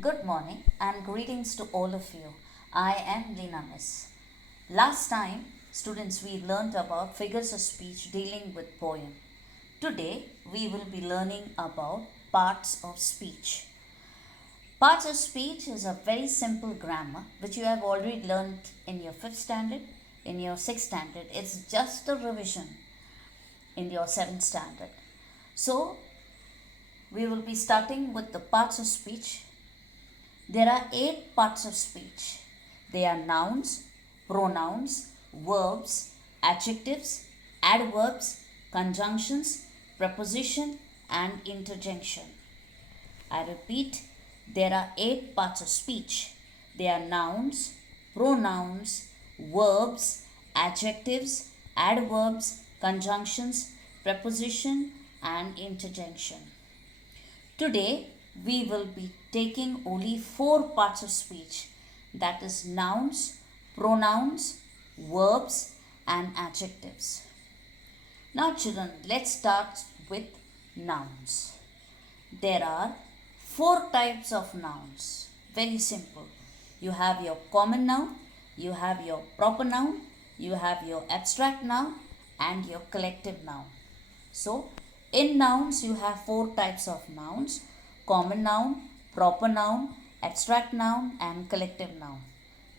Good morning and greetings to all of you. I am Lina Miss. Last time, students, we learned about figures of speech dealing with poem. Today, we will be learning about parts of speech. Parts of speech is a very simple grammar which you have already learned in your 5th standard, in your 6th standard. It's just a revision in your 7th standard. So, we will be starting with the parts of speech. There are 8 parts of speech. They are nouns, pronouns, verbs, adjectives, adverbs, conjunctions, preposition, and interjection. I repeat, there are 8 parts of speech. They are nouns, pronouns, verbs, adjectives, adverbs, conjunctions, preposition, and interjection. Today, we will be taking only 4 parts of speech, that is nouns, pronouns, verbs, and adjectives. Now children, let's start with nouns. There are 4 types of nouns. Very simple. You have your common noun, you have your proper noun, you have your abstract noun, and your collective noun. So, in nouns, you have 4 types of nouns: common noun, proper noun, abstract noun, and collective noun.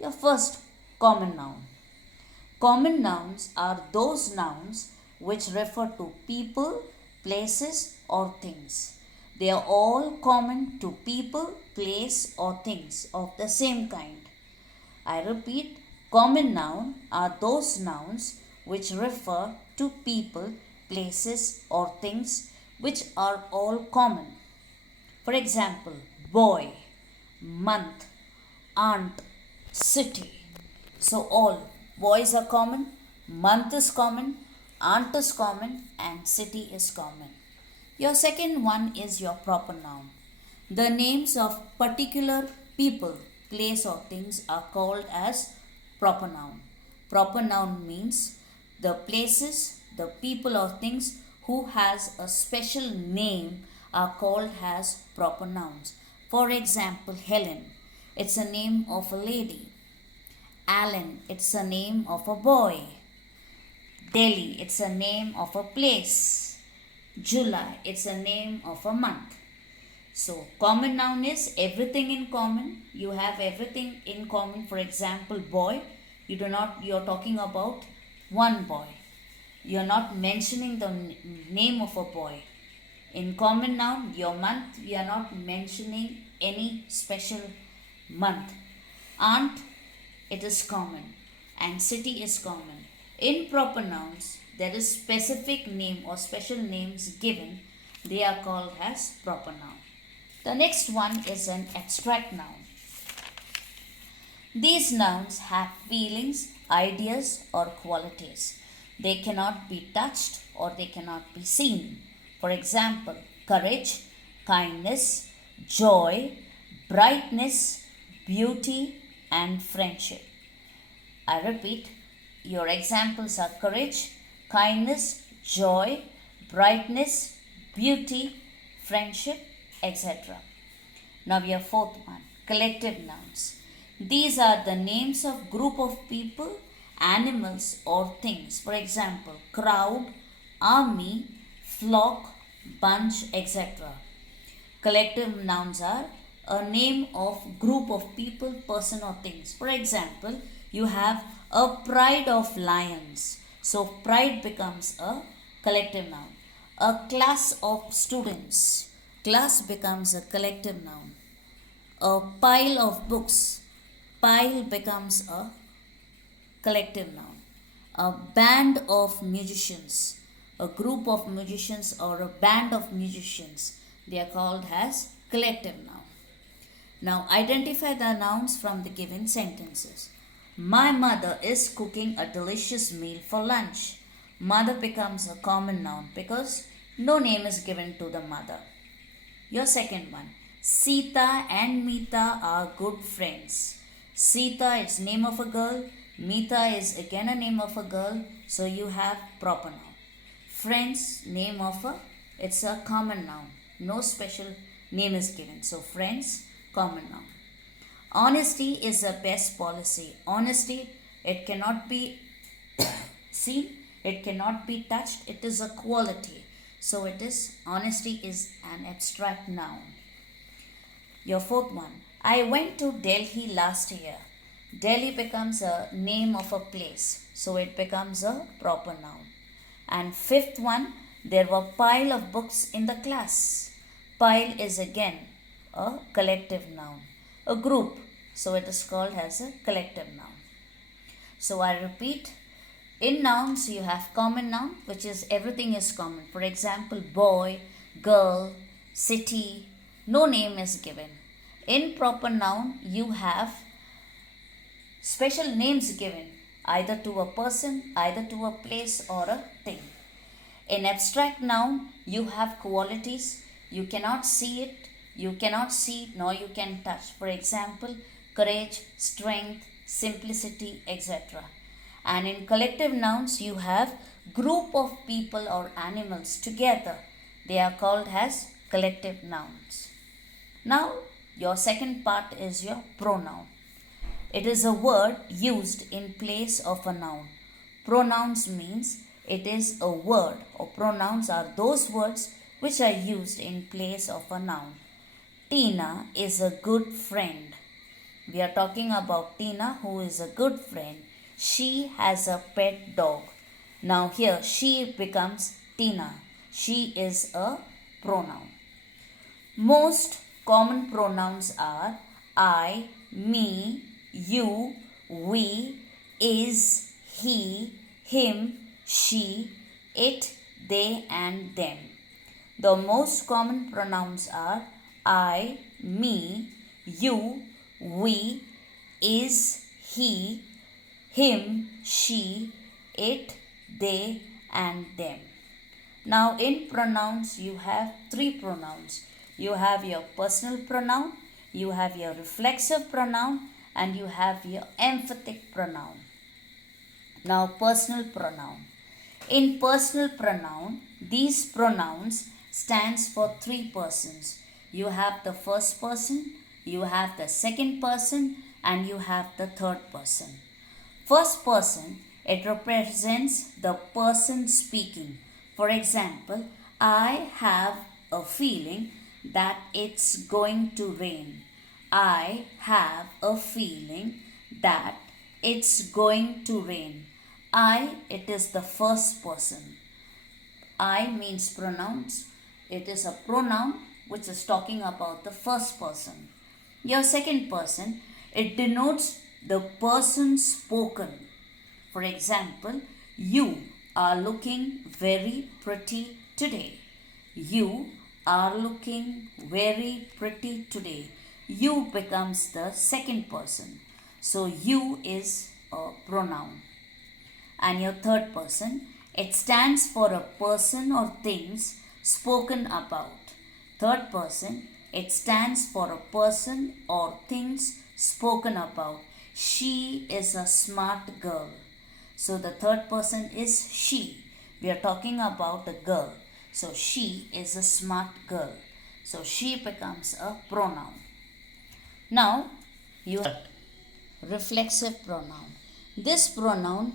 Your first, common noun. Common nouns are those nouns which refer to people, places, or things. They are all common to people, place, or things of the same kind. I repeat, common noun are those nouns which refer to people, places, or things which are all common. For example, boy, month, aunt, city. So all boys are common, month is common, aunt is common, and city is common. Your second one is your proper noun. The names of particular people, place, or things are called as proper noun. Proper noun means the places, the people, or things who has a special name are called as proper nouns. For example, Helen, it's a name of a lady. Alan, it's a name of a boy. Delhi, it's a name of a place. July, it's a name of a month. So, common noun is everything in common. You have everything in common. For example, boy, you're talking about one boy. You're not mentioning the name of a boy. In common noun, your month, we are not mentioning any special month. Aunt, it is common, and city is common. In proper nouns, there is specific name or special names given. They are called as proper noun. The next one is an abstract noun. These nouns have feelings, ideas, or qualities. They cannot be touched or they cannot be seen. For example, courage, kindness, joy, brightness, beauty, and friendship. I repeat, your examples are courage, kindness, joy, brightness, beauty, friendship, etc. Now your fourth one, collective nouns. These are the names of group of people, animals, or things. For example, crowd, army, flock, bunch, etc. Collective nouns are a name of group of people, person, or things. For example, you have a pride of lions. So pride becomes a collective noun. A class of students. Class becomes a collective noun. A pile of books. Pile becomes a collective noun. A band of musicians. A group of musicians or a band of musicians. They are called as collective noun. Now identify the nouns from the given sentences. My mother is cooking a delicious meal for lunch. Mother becomes a common noun because no name is given to the mother. Your second one. Sita and Meeta are good friends. Sita is name of a girl. Meeta is again a name of a girl. So you have proper noun. Friends, name of a, it's a common noun. No special name is given. So friends, common noun. Honesty is the best policy. Honesty, it cannot be seen, it cannot be touched, it is a quality. So it is, honesty is an abstract noun. Your fourth one, I went to Delhi last year. Delhi becomes a name of a place, so it becomes a proper noun. And fifth one, there were pile of books in the class. Pile is again a collective noun. A group, so it is called as a collective noun. So I repeat, in nouns you have common noun, which is everything is common. For example, boy, girl, city, no name is given. In proper noun you have special names given, either to a person, either to a place or a thing. In abstract noun you have qualities, you cannot see it, nor you can touch. For example, courage, strength, simplicity, etc. And in collective nouns you have group of people or animals together. They are called as collective nouns. Now your second part is your pronoun. It is a word used in place of a noun. Pronouns means it is a word, or pronouns are those words which are used in place of a noun. Tina is a good friend. We are talking about Tina, who is a good friend. She has a pet dog. Now here she becomes Tina. She is a pronoun. Most common pronouns are I, me, you, we, is, he, him, she, it, they and them. The most common pronouns are I, me, you, we, is, he, him, she, it, they and them. Now in pronouns you have three pronouns. You have your personal pronoun, you have your reflexive pronoun and you have your emphatic pronoun. Now personal pronoun. In personal pronoun, these pronouns stands for three persons. You have the first person, you have the second person and you have the third person. First person, it represents the person speaking. For example, I have a feeling that it's going to rain. I have a feeling that it's going to rain. I, it is the first person. I means pronouns. It is a pronoun which is talking about the first person. Your second person, it denotes the person spoken. For example, you are looking very pretty today. You are looking very pretty today. You becomes the second person. So you is a pronoun. And your third person, it stands for a person or things spoken about. Third person, it stands for a person or things spoken about. She is a smart girl. So the third person is she. We are talking about a girl. So she is a smart girl. So she becomes a pronoun. Now you have reflexive pronoun. This pronoun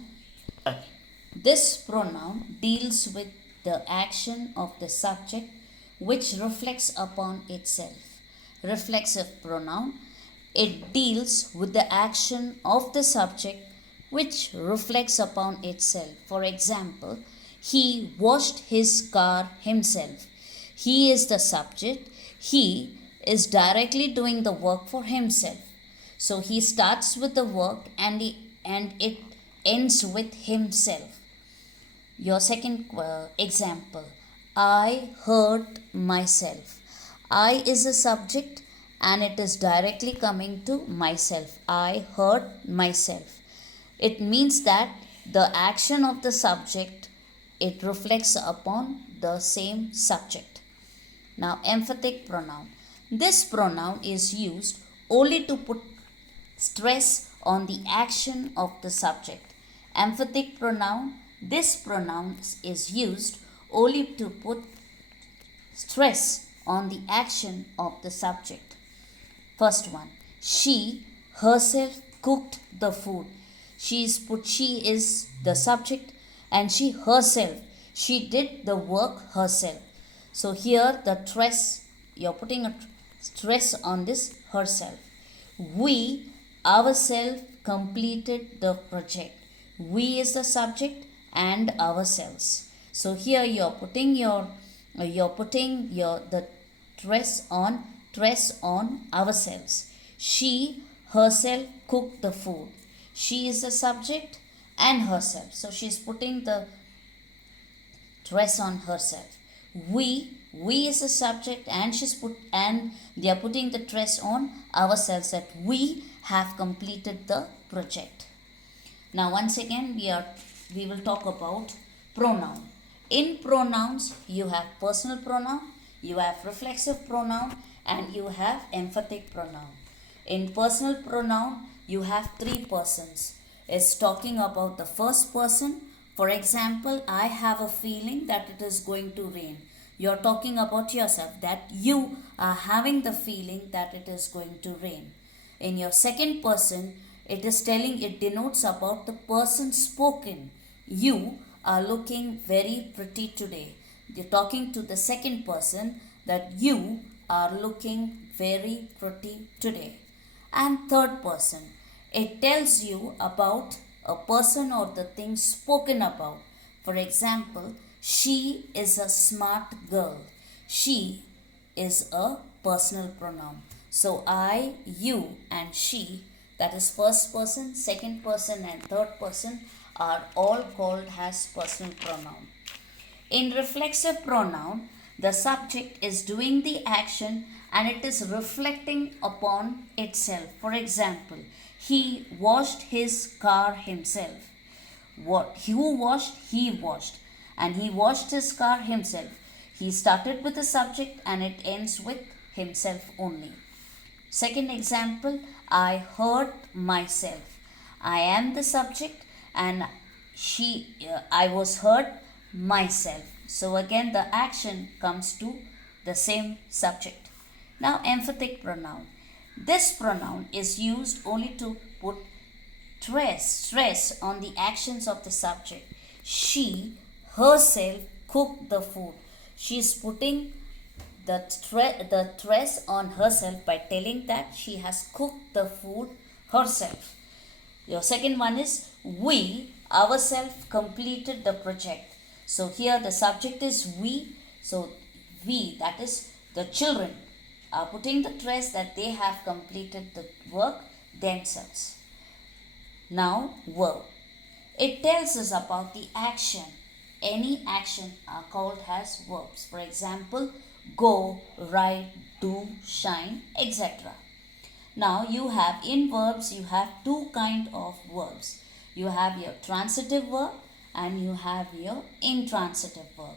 deals with the action of the subject which reflects upon itself. Reflexive pronoun, it deals with the action of the subject which reflects upon itself. For example, he washed his car himself. He is the subject. He is directly doing the work for himself. So he starts with the work and it ends with himself. Your second example, I hurt myself. I is a subject and it is directly coming to myself. I hurt myself. It means that the action of the subject, it reflects upon the same subject. Now emphatic pronoun. This pronoun is used only to put stress on the action of the subject. Emphatic pronoun, this pronoun is used only to put stress on the action of the subject. First one, she herself cooked the food. She is the subject, and she herself, she did the work herself. So here the stress, you're putting a stress on this herself. We ourselves completed the project. We is the subject and ourselves. So here you're putting your the stress on ourselves. She herself cooked the food. She is the subject and herself. So she's putting the stress on herself. We is the subject, and they are putting the stress on ourselves that we have completed the project. Now once again we will talk about pronoun. In pronouns you have personal pronoun, you have reflexive pronoun, and you have emphatic pronoun. In personal pronoun you have three persons. It's talking about the first person. For example, I have a feeling that it is going to rain. You're talking about yourself, that you are having the feeling that it is going to rain. In your second person, it denotes about the person spoken. You are looking very pretty today. You're talking to the second person that you are looking very pretty today. And third person, it tells you about a person or the thing spoken about. For example, she is a smart girl. She is a personal pronoun. So I, you, and she, that is first person, second person, and third person, are all called as personal pronoun. In reflexive pronoun, the subject is doing the action and it is reflecting upon itself. For example, he washed his car himself. Who washed? He washed. And he washed his car himself. He started with the subject and it ends with himself only. Second example, I hurt myself. I am the subject and I was hurt myself. So again the action comes to the same subject. Now emphatic pronoun. This pronoun is used only to put stress on the actions of the subject. She herself cooked the food. She is putting the stress on herself by telling that she has cooked the food herself. Your second one is we ourselves completed the project. So here the subject is we. So we, that is the children, are putting the stress that they have completed the work themselves. Now verb. It tells us about the action. Any action are called as verbs. For example, go, write, do, shine, etc. Now you have in verbs, you have two kind of verbs. You have your transitive verb and you have your intransitive verb.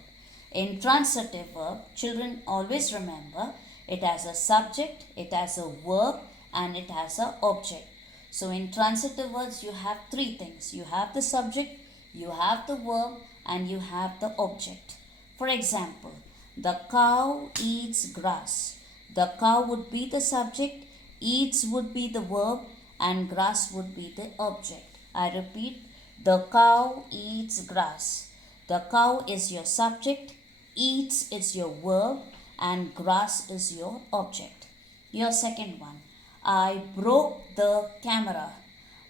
Intransitive verb, children always remember, it has a subject, it has a verb, and it has an object. So in transitive verbs you have three things. You have the subject, you have the verb, and you have the object. For example, the cow eats grass. The cow would be the subject, eats would be the verb, and grass would be the object. I repeat, the cow eats grass. The cow is your subject, eats is your verb, and grass is your object. Your second one, I broke the camera.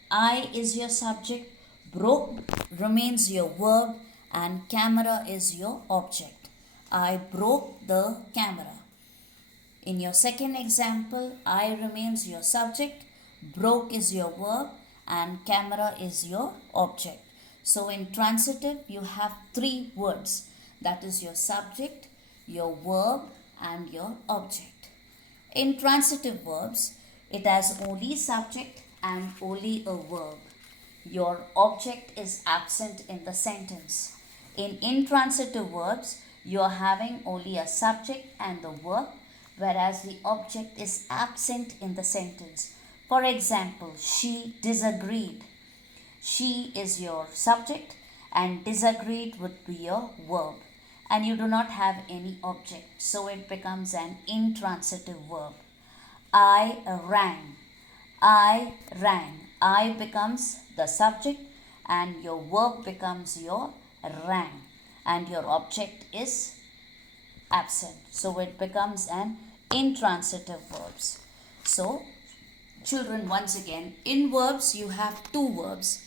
I is your subject, broke remains your verb, and camera is your object. I broke the camera. In your second example, I remains your subject, broke is your verb, and camera is your object. So in transitive, you have three words. That is your subject, your verb, and your object. In transitive verbs, it has only subject and only a verb. Your object is absent in the sentence. In intransitive verbs, you are having only a subject and the verb, whereas the object is absent in the sentence. For example, she disagreed. She is your subject and disagreed would be your verb. And you do not have any object, so it becomes an intransitive verb. I rang. I rang. I becomes the subject and your verb becomes your rang. And your object is absent. So it becomes an intransitive verbs. So children, once again, in verbs you have two verbs.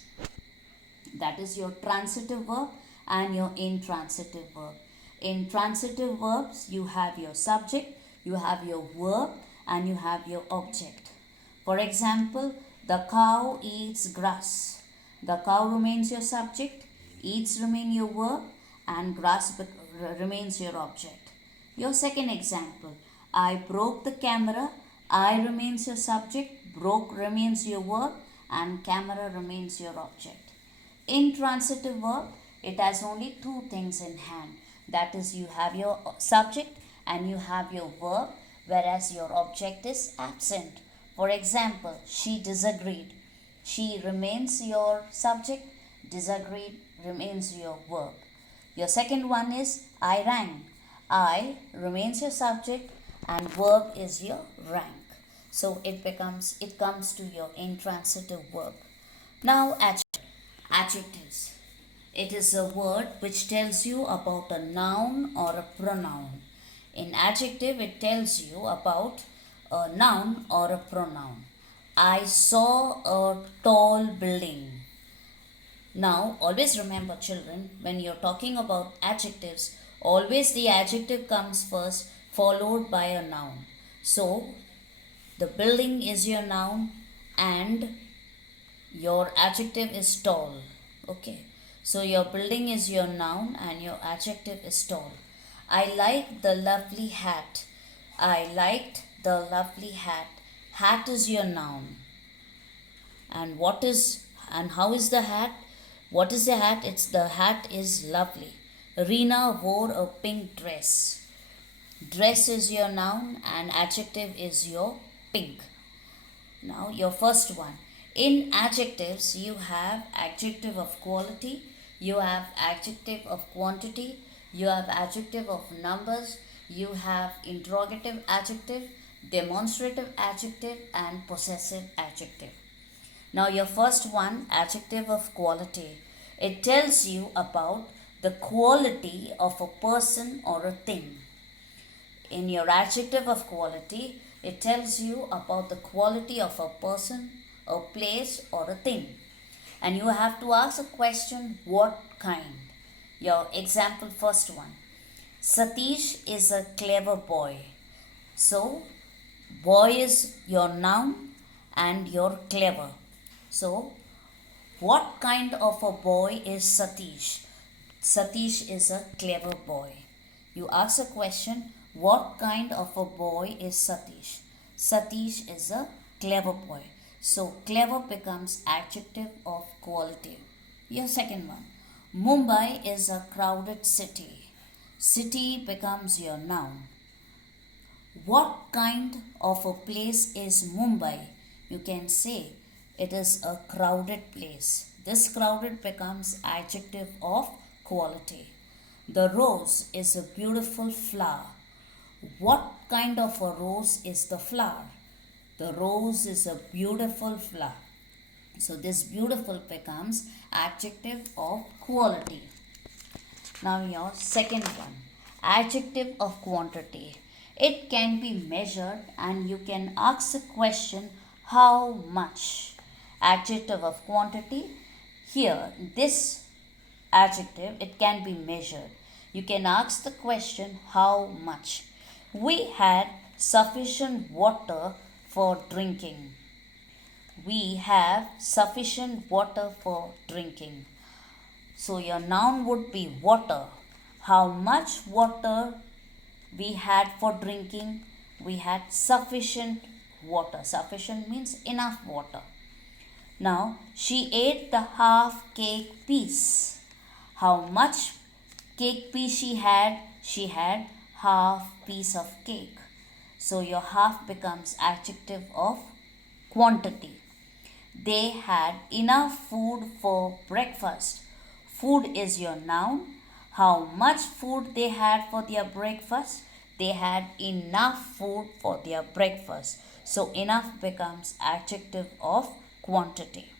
That is your transitive verb and your intransitive verb. In transitive verbs, you have your subject, you have your verb, and you have your object. For example, the cow eats grass. The cow remains your subject, eats remain your verb, and grass remains your object. Your second example, I broke the camera. I remains your subject, broke remains your verb, and camera remains your object. Intransitive verb, it has only two things in hand. That is, you have your subject and you have your verb, whereas your object is absent. For example, she disagreed. She remains your subject, disagreed remains your verb. Your second one is I rang. I remains your subject and verb is your rank. So it comes to your intransitive verb. Now adjectives. It is a word which tells you about a noun or a pronoun. In adjective, it tells you about a noun or a pronoun. I saw a tall building. Now, always remember, children, when you're talking about adjectives, always the adjective comes first, followed by a noun. So, the building is your noun and your adjective is tall. Okay, so your building is your noun and your adjective is tall. I like the lovely hat. I liked the lovely hat. Hat is your noun. And how is the hat? What is the hat? The hat is lovely. Rina wore a pink dress. Dress is your noun and adjective is your pink. Now your first one. In adjectives, you have adjective of quality, you have adjective of quantity, you have adjective of numbers, you have interrogative adjective, demonstrative adjective, and possessive adjective. Now your first one, adjective of quality. It tells you about the quality of a person or a thing. In your adjective of quality, it tells you about the quality of a person, a place, or a thing. And you have to ask a question, what kind? Your example, first one. Satish is a clever boy. So, boy is your noun and you're clever. So, what kind of a boy is Satish? Satish is a clever boy. You ask a question, what kind of a boy is Satish? Satish is a clever boy. So clever becomes adjective of quality. Your second one. Mumbai is a crowded city. City becomes your noun. What kind of a place is Mumbai? You can say it is a crowded place. This crowded becomes adjective of quality. The rose is a beautiful flower. What kind of a rose is the flower? The rose is a beautiful flower. So this beautiful becomes adjective of quality. Now your second one, adjective of quantity. It can be measured and you can ask a question, how much? Adjective of quantity. Here, this adjective, it can be measured. You can ask the question, how much? We had sufficient water for drinking. We have sufficient water for drinking. So your noun would be water. How much water we had for drinking? We had sufficient water. Sufficient means enough water. Now, she ate the half cake piece. How much cake piece she had? She had half piece of cake. So your half becomes adjective of quantity. They had enough food for breakfast. Food is your noun. How much food they had for their breakfast? They had enough food for their breakfast. So enough becomes adjective of quantity.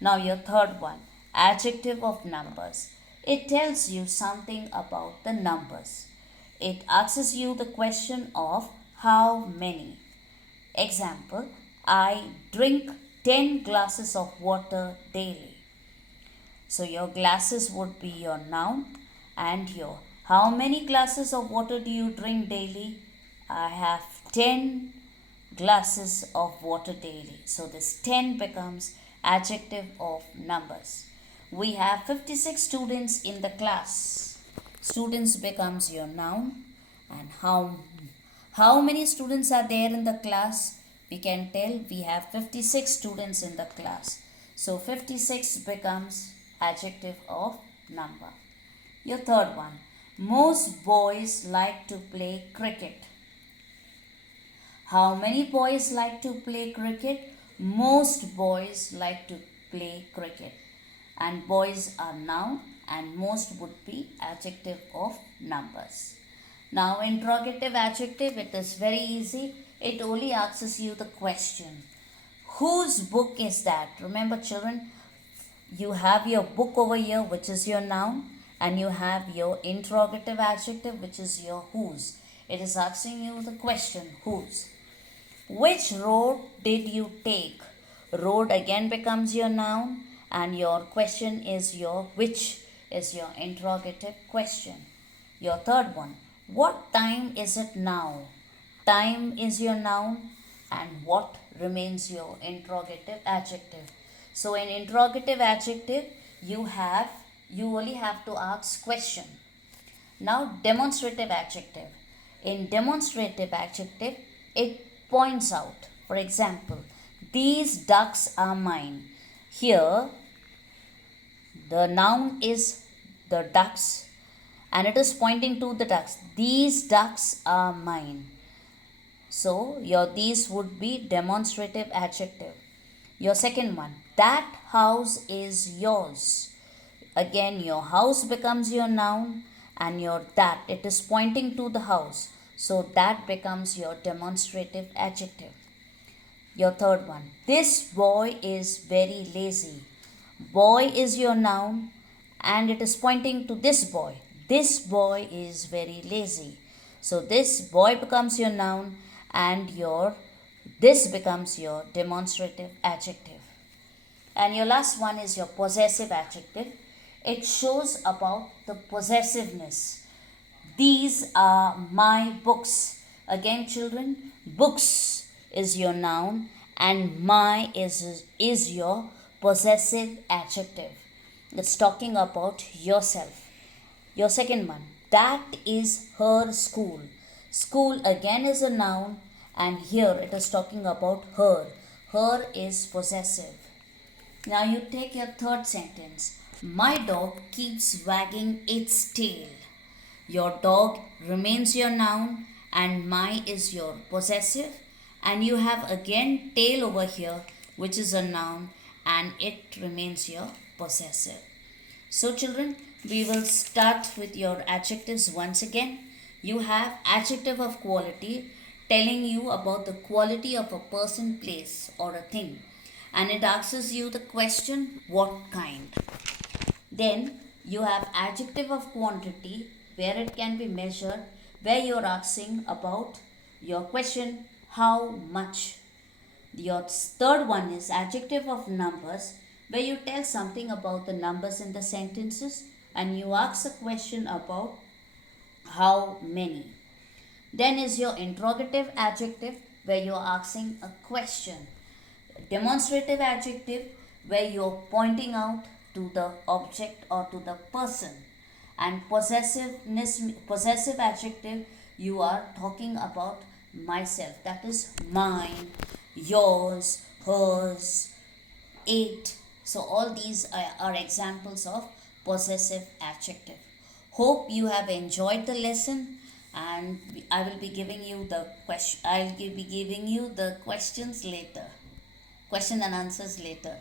Now your third one, adjective of numbers. It tells you something about the numbers. It asks you the question of how many. Example, I drink 10 glasses of water daily. So your glasses would be your noun and your how many glasses of water do you drink daily? I have 10 glasses of water daily. So this 10 becomes adjective of numbers. We have 56 students in the class. Students becomes your noun and how many students are there in the class? We can tell we have 56 students in the class. So 56 becomes adjective of number. Your third one. Most boys like to play cricket. How many boys like to play cricket? Most boys like to play cricket. And boys are noun and most would be adjective of numbers. Now interrogative adjective, it is very easy. It only asks you the question. Whose book is that? Remember children, you have your book over here which is your noun and you have your interrogative adjective which is your whose. It is asking you the question whose. Which road did you take? Road again becomes your noun and your question is your which is your interrogative question. Your third one. What time is it now? Time is your noun and what remains your interrogative adjective. So in interrogative adjective you only have to ask question. Now demonstrative adjective. In demonstrative adjective it points out. For example, these ducks are mine. Here the noun is the ducks and it is pointing to the ducks. These ducks are mine. So your these would be demonstrative adjective. Your second one, that house is yours. Again your house becomes your noun and your that it is pointing to the house. So that becomes your demonstrative adjective. Your third one, this boy is very lazy. Boy is your noun and it is pointing to this boy. This boy is very lazy. So this boy becomes your noun and your this becomes your demonstrative adjective. And your last one is your possessive adjective. It shows about the possessiveness. These are my books. Again children, books is your noun and my is your possessive adjective. It's talking about yourself. Your second one, that is her school. School again is a noun and here it is talking about her. Her is possessive. Now you take your third sentence. My dog keeps wagging its tail. Your dog remains your noun and my is your possessive and you have again tail over here which is a noun and it remains your possessive. So children, we will start with your adjectives once again. You have adjective of quality telling you about the quality of a person, place or a thing and it asks you the question what kind. Then you have adjective of quantity where it can be measured where you are asking about your question how much. Your third one is adjective of numbers where you tell something about the numbers in the sentences and you ask a question about how many. Then is your interrogative adjective where you are asking a question. Demonstrative adjective where you are pointing out to the object or to the person. And possessive adjective you are talking about myself, that is mine, yours, hers, it. So all these are examples of possessive adjective. Hope you have enjoyed the lesson and I will be giving you the question. I'll be giving you the questions later. Question and answers later.